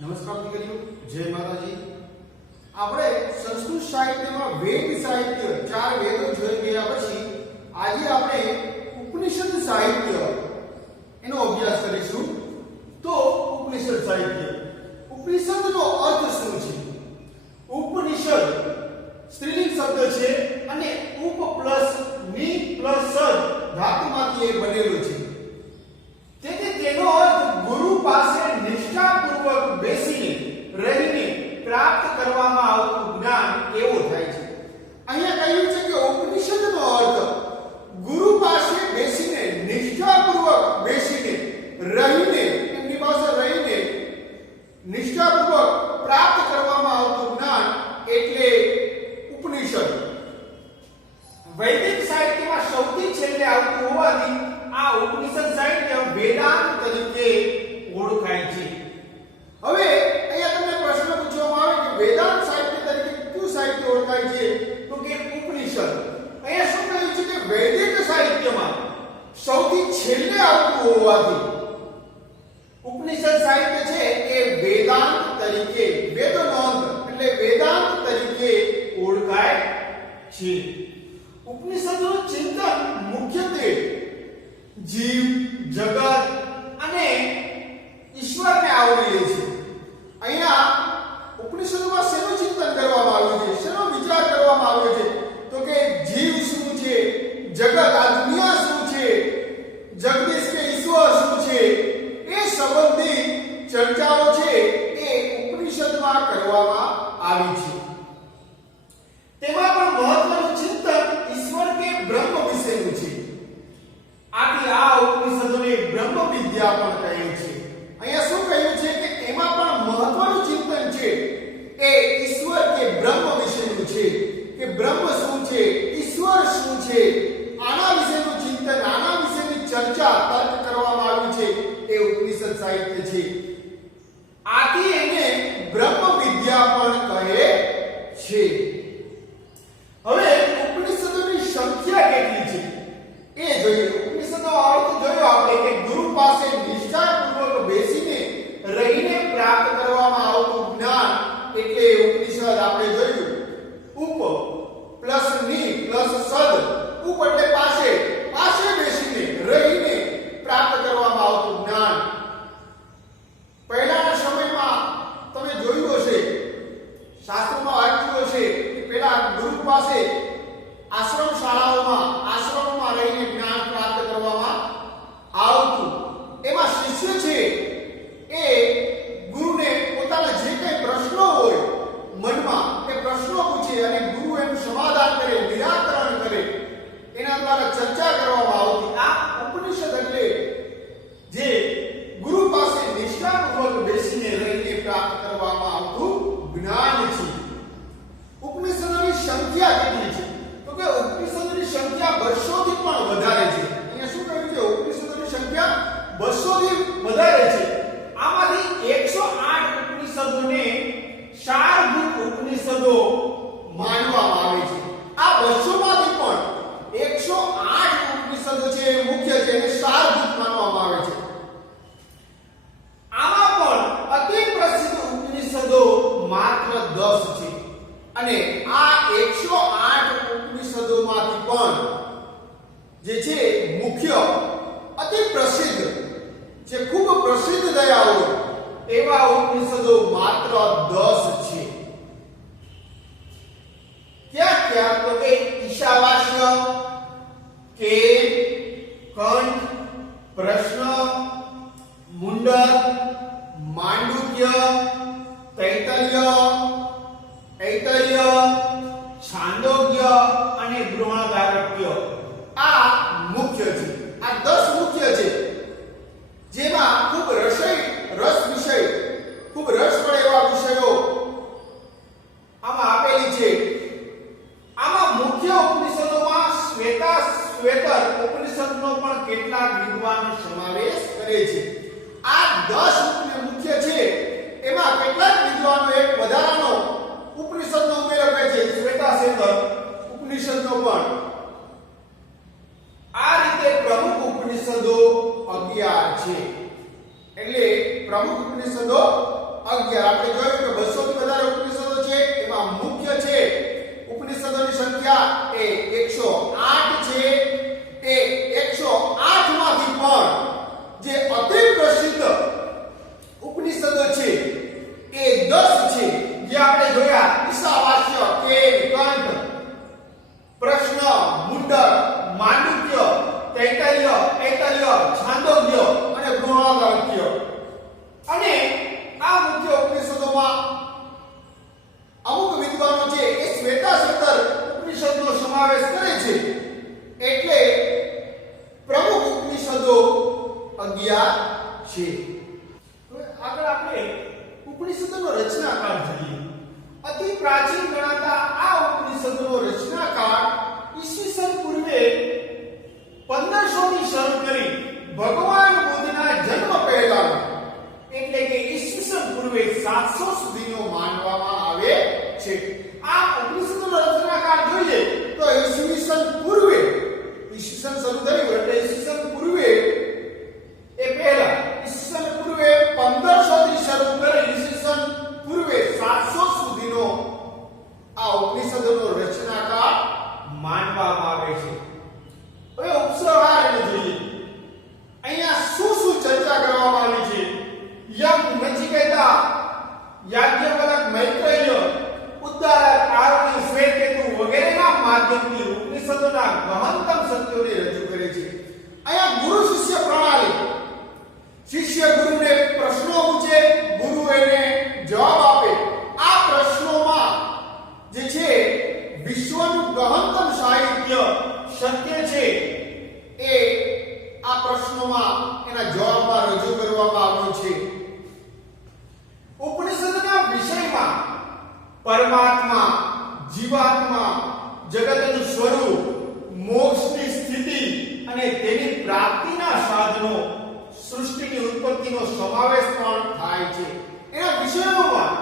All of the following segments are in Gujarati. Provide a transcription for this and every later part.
નમસ્કાર દીકરીઓ, જય માતાજી। આપણે સંસ્કૃત સાહિત્યમાં વેદ સાહિત્ય ચાર વેદો જોઈ ગયા પછી આજે આપણે ઉપનિષદ સાહિત્ય એનો અભ્યાસ કરીશું। તો ઉપનિષદ સાહિત્ય, ઉપનિષદનો અર્થ શું છે? ઉપનિષદ સ્ત્રીલિંગ શબ્દ છે અને ઉપ પ્લસ ની પ્લસ સદ ધાતુમાંથી એ બનેલો છે। તેથી તેનો અર્થ ગુરુ પાસે નિષ્ઠાપૂર્વક બેસીને રહીને પ્રાપ્ત કરવામાં આવતું જ્ઞાન એવો થાય છે। અહીંયા કહ્યું છે કે ઉપનિષદનો અર્થ ગુરુ પાસે બેસીને નિષ્ઠાપૂર્વક બેસીને રહીને એમની પાસે રહીને નિષ્ઠાપૂર્વક પ્રાપ્ત કરવામાં આવતું જ્ઞાન એટલે ઉપનિષદ। વૈદિક સાહિત્યમાં સૌથી છેલ્લે આવતું હોવાથી આ ઉપનિષદ સાહિત્ય વેદાંત તરીકે ઓળખાય છે। હવે અહીંયા તમને પ્રશ્ન પૂછવામાં આવે કે વેદાંત સાહિત્ય તરીકે કયું સાહિત્ય ઓળખાય છે? તો કે ઉપનિષદ। અહીંયા શું કહ્યું છે કે વૈદિક સાહિત્યમાં સૌથી છેલ્લે આવતું હોવાથી ઉપનિષદ સાહિત્ય છે એ વેદાંત તરીકે, વેદોનોંધ એટલે વેદાંત તરીકે ઓળખાય છે। ઉપનિષદનું ચિંતન મુખ્યત્વે જીવ, જગત અને ઈશ્વરને આવરી લે છે। અહીંયા ઉપનિષદમાં શેનું ચિંતન કરવામાં આવ્યું છે, શેનો વિચાર કરવામાં આવ્યો છે? તો કે જીવ શું છે, જગત આ દુનિયા શું છે, જગદીશ કે ઈશ્વર શું છે, એ સંબંધી ચર્ચાઓ છે એ ઉપનિષદમાં કરવામાં આવી છે। તેમાં પણ મહત્વનું ચિંતન ઈશ્વર કે બ્રહ્મ વિશેનું છે। આથી આ ઉપનિષદોને બ્રહ્મ વિદ્યા પણ કહે છે। અહીંયા શું કહ્યું છે કે એમાં પણ મહત્વનું ચિંતન છે એ ઈશ્વર કે બ્રહ્મ વિશેનું છે કે બ્રહ્મ શું છે, ઈશ્વર શું છે, આના વિશેનું ચિંતન, આના વિશેની ચર્ચા, તર્ક કરવામાં આવ્યું છે એ ઉપનિષદ સાહિત્ય છે। આથી એને બ્રહ્મ વિદ્યા પણ કહે છે। હવે ઉપનિષદોની સંખ્યા કેટલી છે એ જોઈએ। ઉપનિષદનો અર્થ જોયો આપણે કે ગુરુ પાસે નિષ્ઠાપૂર્વક બેસીને રહીને પ્રાપ્ત કરવામાં આવતું જ્ઞાન એટલે ઉપનિષદ આપણે જોયું। ઉપ પ્લસ ની પ્લસ સદ, ઉપ એટલે પાસે, પાસે બેસીને રહીને પ્રાપ્ત કરવામાં આવતું જ્ઞાન। પહેલાના સમયમાં તમે જોયું હશે, શાસ્ત્રોમાં વાંચ્યું હશે કે પહેલા ગુરુ પાસે આશ્રમ શાળાઓમાં, આશ્રમોમાં રહીને જ્ઞાન પ્રાપ્ત કરવામાં આવતું। એમાં શિષ્ય છે એ ગુરુને પોતાના જે કંઈ પ્રશ્નો હોય મનમાં એ પ્રશ્નો પૂછે અને ગુરુ એનું સમાધાન કરે, નિરાકરણ કરે, એના દ્વારા ચર્ચા કરવામાં આવતી। આ ઉપનિષદ એટલે જે ગુરુ પાસે નિષ્ઠાપૂર્વક બેસીને રહીને પ્રાપ્ત કરવામાં આવતું જ્ઞાન છે। ઉપનિષદોની સંખ્યા કેટલી છે? તો કે ઉપનિષદોની સંખ્યા 200 થી પણ વધારે છે। અહીંયા શું કહ્યું છે? ઉપનિષદોની સંખ્યા 200 થી વધારે છે। આમાંથી 108 ઉપનિષદોને સારભૂત ઉપનિષદો માનવામાં આવે છે। આ 200 માંથી પણ 108 ઉપનિષદો છે એ મુખ્ય છે અને સારભૂત માનવામાં આવે છે। આમાં પણ અતિ પ્રસિદ્ધ ઉપનિષદો માત્ર 10 છે અને આ 108 ઉપનિષદોમાંથી પણ જે છે મુખ્ય અતિ પ્રસિદ્ધ, જે ખૂબ પ્રસિદ્ધ થયા હોય એવા ઉપનિષદો માત્ર 10 છે। ક્યાં ક્યાં? તો કે ઈશાવાસ્ય, કેન, કંઠ, પ્રશ્ન, મુંડક, માંડુક્ય, તૈતરીય, ઐતરેય, છાંદોગ્ય અને બૃહદારણ્યક આ મુખ્ય છે। આ 10 મુખ્ય છે જેમાં ખૂબ રસ વિષય, ખૂબ રસપ્રદ એવા વિષયો આમાં આપેલી છે। આમાં મુખ્ય ઉપનિષદોમાં શ્વેતર ઉપનિષદનો પણ કેટલાક વિદ્વાનો સમાવેશ કરે છે। આ 10 મુખ્ય છે એમાં કેટલાક વિદ્વાનો એક વધારાનો ઉપનિષદનો ઉમેરો કરે છે, શ્વેતાશ્વેતર ઉપનિષદનો પણ। આ રીતે પ્રમુખ ઉપનિષદો 11 છે। એટલે પ્રમુખ ઉપનિષદો 11 11 આપણે જોયું કે 200 થી વધારે ઉપનિષદો છે એમાં મુખ્ય છે ઉપનિષદોની સંખ્યા એ 108 છે એ 108 માંથી પણ જે અતિ પ્રસિદ્ધ ઉપનિષદો છે એ 10 છે જે આપણે જોયા ઈશાવાસ્ય કેન કંઠ પ્રશ્ન મુંડક માંડુક્ય તૈતરીય ઐતરેય છાંદોગ્ય અને બૃહદારણ્યક અને આ મુખ્ય ઉપનિષદોમાં અમુક વિદ્વાનો છે એ શ્વેતાશ્વતર ઉપનિષદનો સમાવેશ કરે છે એટલે પ્રમુખ ઉપનિષદો 11 છે. હવે આગળ આપણે ઉપનિષદોનો રચનાકાળ જોઈએ. અતિ પ્રાચીન ગણાતા આ ઉપનિષદોનો રચનાકાળ ઈસવીસન પૂર્વે 1500 થી શરૂ કરી ભગવાન બુદ્ધના જન્મ પહેલાનો એટલે કે ઈસવીસન પૂર્વે 700 સુધીનો માનવામાં આવે છે. આ ઉપનિષદોનો રચનાકાળ જોઈએ તો ઈસવીસન પૂર્વે ઈસવીસન શરૂ થયું એટલે ઈસવીસન પૂર્વે એ પહેલા ઈસવીસન પૂર્વે 1500 થી શરૂ કરી ઈસવીસન પૂર્વે 700 સુધીનો આ ઉપનિષદોનો રચનાકાળ માનવામાં આવે છે. હવે ઉપસંહારને જોઈએ. અહીંયા શું ચર્ચા કરવામાં આવી છે? યમ નચિકેતા યાજ્ઞવલ્ક મૈત્રેય ઉદ્દાલક આરોણી શ્વેતકેતુ વગેરેના માધ્યમથી ઉપનિષદોના ગહનતમ સત્યોને રજૂ કરે છે. અહીંયા ગુરુ શિષ્ય પ્રણાલી. શિષ્ય ગુરુને પ્રશ્નો પૂછે, ગુરુ એને જવાબ આપે. આ પ્રશ્નોમાં જે છે વિશ્વનું ગહનતમ સાહિત્ય સત્ય છે એ આ પ્રશ્નોમાં એના જવાબમાં રજૂ કરવામાં આવ્યું છે. ઉપનિષદના વિષયમાં પરમાત્મા, જીવાત્મા, જગતનું સ્વરૂપ, મોક્ષની સ્થિતિ અને તેની પ્રાપ્તિના સાધનો, સૃષ્ટિની ઉત્પત્તિનો સમાવેશ પણ થાય છે. એના વિષયોમાં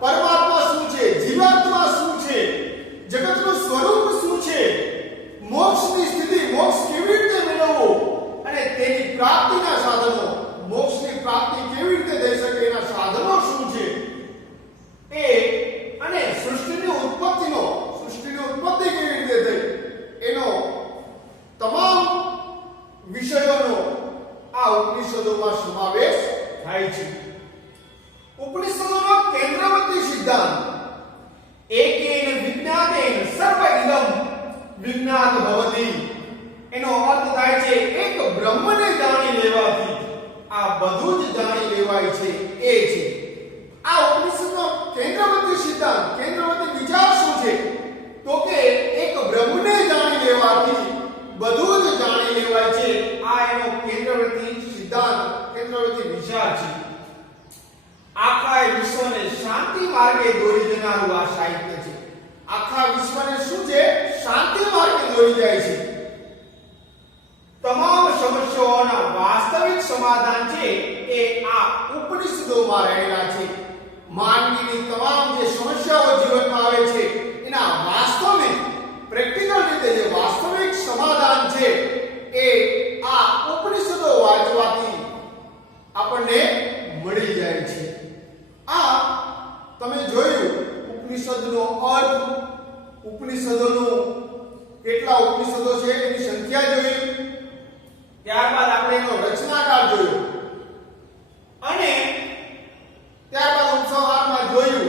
પરમાત્મા શું છે, જીવાત્મા શું છે, જગતનું સ્વરૂપ શું છે, મોક્ષની સ્થિતિ, મોક્ષ કેવી રીતે મેળવવો અને તેની પ્રાપ્તિના સાધનો, મોક્ષની પ્રાપ્તિ કેવી રીતે થઈ શકે એના સાધનો શું છે એ અને સૃષ્ટિની ઉત્પત્તિ કેવી રીતે થઈ એનો તમામ વિષયોનો આ ઉપનિષદોમાં સમાવેશ થાય છે. ઉપનિષદોનો કેન્દ્રવર્તી સિદ્ધાંત એકેન વિજ્ઞાનેન સર્વ ઇદમ વિજ્ઞાત ભવતિ. એનો અર્થ થાય છે એક બ્રહ્મને જાણી લેવાથી આ બધું જ જાણી લેવાય છે એ છે. આ ઉપનિષદનો કેન્દ્રવર્તી સિદ્ધાંત, કેન્દ્રવર્તી વિચાર શું છે તો કે એક બ્રહ્મને જાણી લેવાથી બધું જ જાણી લેવાય છે. આ એનો કેન્દ્રવર્તી સિદ્ધાંત, કેન્દ્રવર્તી વિચાર છે. આખા વિશ્વને શાંતિ માર્ગે દોરી જનારું આ સાહિત્ય છે. આખા વિશ્વને શું છે? શાંતિ માર્ગે દોરી જાય છે. તમામ સમસ્યાઓના વાસ્તવિક સમાધાન છે એ આ ઉપનિષદોમાં રહેલા છે. માનવીની તમામ જે સમસ્યાઓ જીવનમાં આવે છે એના વાસ્તવિક પ્રેક્ટિકલ રીતે જે વાસ્તવિક સમાધાન છે એ આ ઉપનિષદો વાંચવાથી આપણને મળી જાય છે. આ તમે જોયું ઉપનિષદનો અર્થ, ઉપનિષદોનો કેટલા ઉપનિષદો છે એની સંખ્યા જોઈ, ત્યારબાદ આપણે એનો રચનાકાળ જોયો અને ત્યારબાદ ઉપસંહારમાં જોયું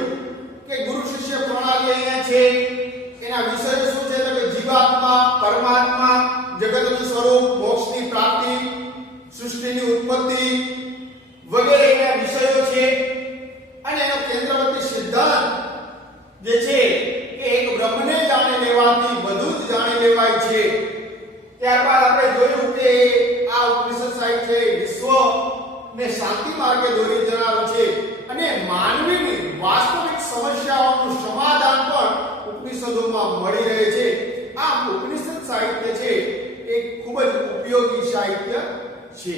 કે ગુરુ શિષ્ય પ્રણાલી અહીંયા છે. એના વિષયો શું છે તો કે જીવાત્મા, પરમાત્મા, જગતનું સ્વરૂપ, મોક્ષની પ્રાપ્તિ, સૃષ્ટિની ઉત્પત્તિ વગેરે એના વિષયો છે. અને એનો કેન્દ્રવર્તી સિદ્ધાંત જે છે કે એક બ્રહ્મને જાણી લેવાથી બધું જ જાણી લેવાય છે. ત્યારબાદ આપણે જોયું કે આ ઉપનિષદ સાહિત્ય વિશ્વને શાંતિ માર્ગે દોરી જનારો છે અને માનવીની વાસ્તવિક સમસ્યાઓનું સમાધાન પણ ઉપનિષદોમાં મળી રહે છે. આ ઉપનિષદ સાહિત્ય છે એ ખૂબ જ ઉપયોગી સાહિત્ય છે.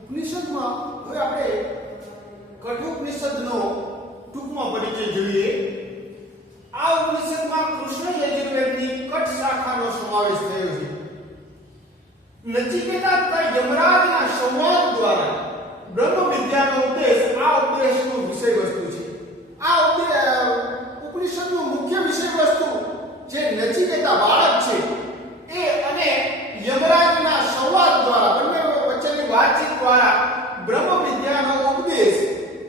ઉપનિષદમાં હવે આપણે કઠોપનિષદનો ટૂંકમાં પરિચય જોઈએ. આ ઉપનિષદમાં કૃષ્ણ યજુર્વેદની કઠ શાખાનો સમાવેશ થયો છે. નચિકેતા તથા યમરાજના સંવાદ દ્વારા બ્રહ્મ વિદ્યાનો ઉપદેશ આ ઉપદેશનો વિષય વસ્તુ છે. આ ઉપનિષદનો મુખ્ય વિષય વસ્તુ જે નચિકેતા બાળક છે એ અને યમરાજના સંવાદ દ્વારા બંને વચ્ચેની વાતચીત દ્વારા બ્રહ્મ વિદ્યાનો ઉપદેશ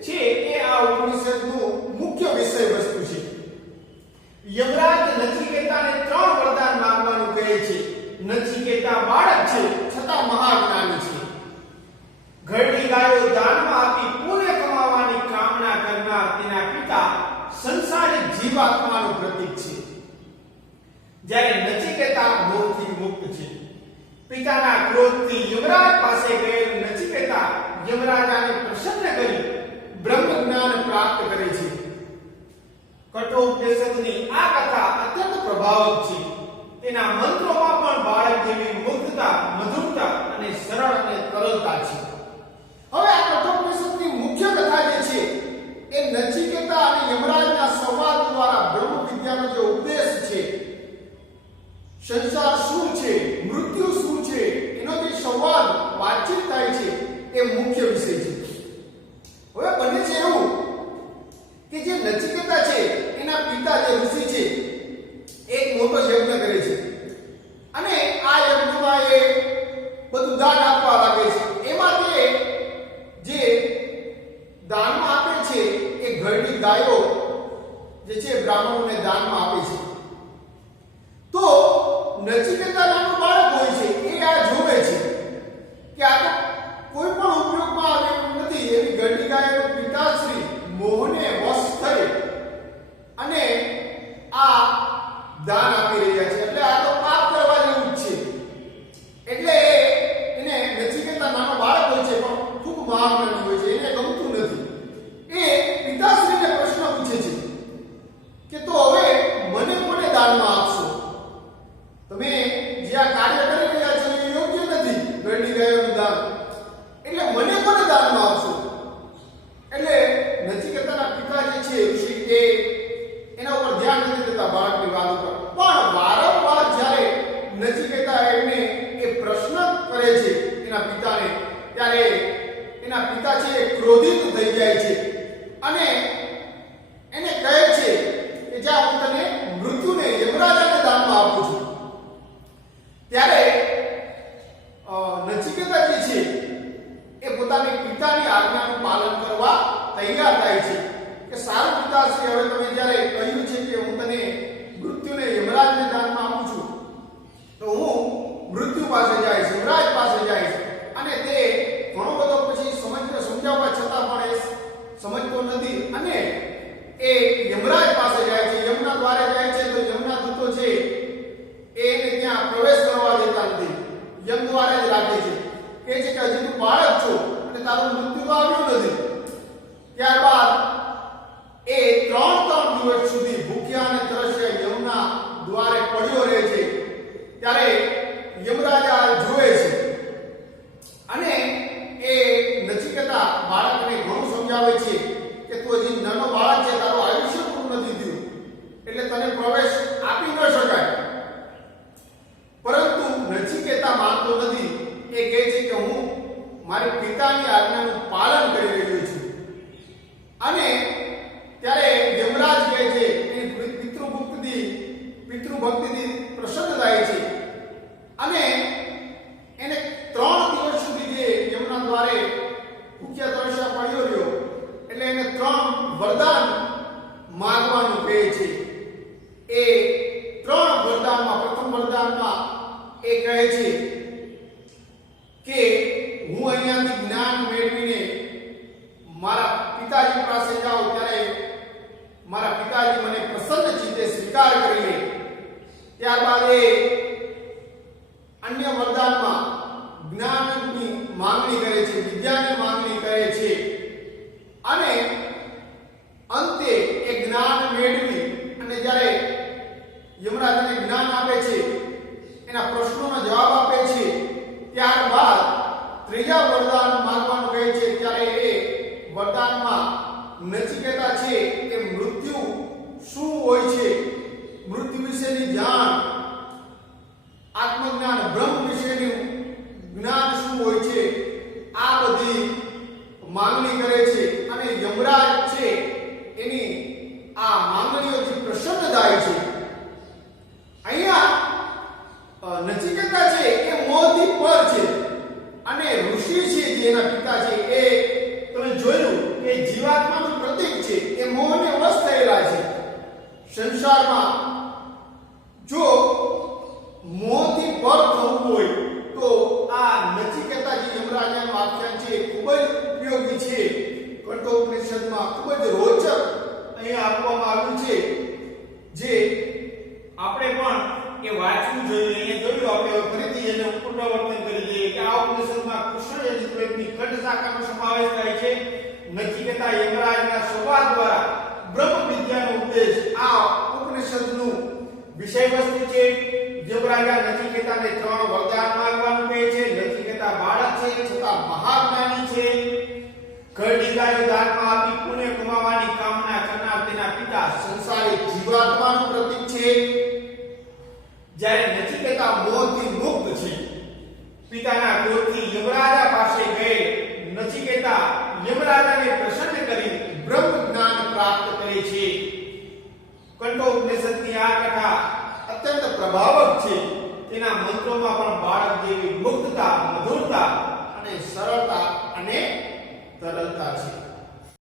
છે એ આ ઉપનિષદનો મુખ્ય વિષય વસ્તુ છે. યમરાજ નચિકેતાને 3 વરદાન માંગવાનું કહે છે. નચિકેતા બાળક છે છતાં મહાજ્ઞાની છે. ઘરડી ગાયો દાનમાં આપી પુણ્ય કમાવાની કામના કરનાર તેના પિતા સંસારી જીવાત્માનું પ્રતીક છે. જ્યારે નચિકેતા મોહથી મુક્ત છે. પિતાના ક્રોધથી યમરાજ પાસે ગયેલ નચિકેતા યમરાજાને પ્રસન્ન કરી બ્રહ્મ જ્ઞાન પ્રાપ્ત કરે છે. કઠોપનિષદની આ કથા અત્યંત પ્રભાવક છે. તેના મંત્રોમાં પણ બાળક જેવી મુગ્ધતા, મધુરતા અને સરળ અને સરળતા છે. હવે આ કઠોપનિષદની મુખ્ય કથા જે છે એ નચિકેતા અને યમરાજના સંવાદ દ્વારા બ્રહ્મ વિદ્યાનો જે ઉપદેશ છે, સંસાર શું છે, મૃત્યુ શું છે, એનો જે સંવાદ વાતચીત થાય છે એ મુખ્ય વિષય છે. હવે બને છે એવું કે જે નચિકેતા છે એના પિતા જે ઋષિ છે એક મોટો યજ્ઞ કરે છે અને આ યજ્ઞમાં એ બધું દાન આપવા લાગે છે. એમાં તે જે દાનમાં આપે છે એ ઘરડી ગાયો જે છે બ્રાહ્મણોને દાનમાં આપે છે. તો નચિકેતા નામનું બાળક હોય છે એ આ જોવે છે કે આ તો કોઈ પણ ઉપયોગમાં આવે એમ નથી. એવી ઘરડી ગાયોનો પિતાશ્રી મોહને વશ થઈ અને આ દાન આપી રહ્યા છે. એટલે આ તો પાપ કરવા જેવું જ છે. એટલે એને નચિકેતા નાનો બાળક હોય છે પણ ખૂબ મહાજ્ઞાની હોય છે. એને ગમતું નથી. એ પિતાશ્રીને પ્રશ્ન પૂછે છે કે તો હવે મને કોને દાનમાં આપશો? તમે જે આ કાર્ય કરી રહ્યા છો એ યોગ્ય નથી, ઘરડી ગાયોનું દાન. એટલે મને કોને દાનમાં આપશો? એટલે નચિકેતાના પિતા જે છે ઋષિ એ એના ઉપર ધ્યાન નથી દેતા બાળકની વાત ઉપર. પણ વારંવાર જ્યારે નચિકેતા એમને એ પ્રશ્ન કરે છે એના પિતાને, ત્યારે એના પિતા છે એ ક્રોધિત થઈ જાય છે અને એને કહે છે કે જા હું તને મૃત્યુને યમરાજાને દાનમાં આપું છું. ત્યારે નચિકેતા જે છે એ પોતાની પિતાની આજ્ઞાનું પાલન કરવા તૈયાર થાય છે કે સારું પિતાશ્રી, હવે તમે જ્યારે કહ્યું છે કે હું તને મૃત્યુને યમરાજને દાનમાં આપું છું તો હું મૃત્યુ પાસે જઈશ, યમરાજ પાસે જઈશ. અને તે ઘણો બધો પછી સમજાવવા છતાં પણ એ સમજતો નથી અને એ યમરાજ પાસે જાય છે. યમના દ્વારે જાય છે તો યમના દૂતો છે એને ત્યાં પ્રવેશ કરવા દેતા નથી, યમ દ્વારે જ રાખે છે. કહે છે કે હજી તું બાળક છો અને તારું મૃત્યુ તો આવ્યું નથી. ત્યારબાદ એ 3 દિવસ સુધી ભૂખ્યા અને તરસ્યા યમના દ્વારે પડ્યો રહે છે. ત્યારે યમરાજા જોવે છે અને એ નચિકેતા બાળકને ઘણું સમજાવે છે કે તું હજી નાનો બાળક છે, તારું આયુષ્ય પૂરું નથી થયું, એટલે તને પ્રવેશ આપી ન શકાય. પરંતુ નચિકેતા માનતો નથી. એ કહે છે કે હું મારી પિતાની આજ્ઞાનું પાલન કરી રહ્યો છું. અને ત્યારે યમરાજ કહે છે એની પિતૃભક્તિથી પ્રસન્ન થાય છે અને એને 3 દિવસ સુધી જે યમના દ્વારે ભૂખ્યા તરસ્યા પડ્યો રહ્યો એટલે એને 3 વરદાન માંગવાનું કહે છે. એ 3 વરદાનમાં પ્રથમ વરદાનમાં એ કહે છે કે હું અહીંયાથી જ્ઞાન મેળવીને મારા પિતાજી પાસે જાઉં ત્યારે મારા પિતાજી મને પ્રસન્ન ચિત્તે સ્વીકાર કરી લે. ત્યારબાદ એ અન્ય વરદાનમાં જ્ઞાનની માંગણી કરે છે, વિદ્યાની માંગણી કરે છે અને અંતે એ જ્ઞાન મેળવી અને જ્યારે યમરાજને જ્ઞાન આપે છે, એના પ્રશ્નોનો જવાબ આપે છે, ત્યારબાદ ત્રીજા વરદાન માંગવાનું કહે છે. ત્યારે એ વરદાનમાં નચિકેતા છે એ મૃત્યુ શું હોય છે, મૃત્યુ વિશેની જાણ, આત્મજ્ઞાન, બ્રહ્મ વિશેની સંસારમાં જો મોહથી પર થવું હોય તો આ નચિકેતા જે યમરાજાનું આખ્યાન છે ખૂબ જ ઉપયોગી છે. કઠોપનિષદમાં ખૂબ જ રોચક અહીં આપવામાં આવ્યું છે જે આપણે પણ એ વાંચવું જોઈએ. અહીંયા જોયું આપણે ફરીથી એને પુનરાવર્તન કરી દઈએ કે આ ઉપનિષદમાં કૃષ્ણ યજુર્વેદની ખંડ શાખાનો સમાવેશ થાય છે. નચિકેતા યમરાજના સંવાદ દ્વારા બ્રહ્મ વિદ્યાનો ઉપદેશ આ ઉપનિષદનું વિષય વસ્તુ છે. યમરાજા નચિકેતાને 3 વરદાન માંગવાનું કહે છે. નચિકેતા બાળક છે છતાં મહાજ્ઞાની છે. ઘરડી ગાયો દાનમાં આપી પુણ્ય કમાવાની કામના કરનાર તેના પિતા સંસારી જીવાત્માનું પ્રતીક છે. જ્યારે નચિકેતા મોહથી મુક્ત છે, પિતાના ક્રોધથી યમરાજા પાસે ગયે નચિકેતા યમરાજાને પ્રસન્ન કરી બ્રહ્મ જ્ઞાન પ્રાપ્ત કરે છે. કઠોપનિષદની આ કથા અત્યંત પ્રભાવક છે. તેના મંત્રોમાં પણ બાળક જેવી મુક્તતા, મધુરતા અને સરળતા અને તરલતા છે.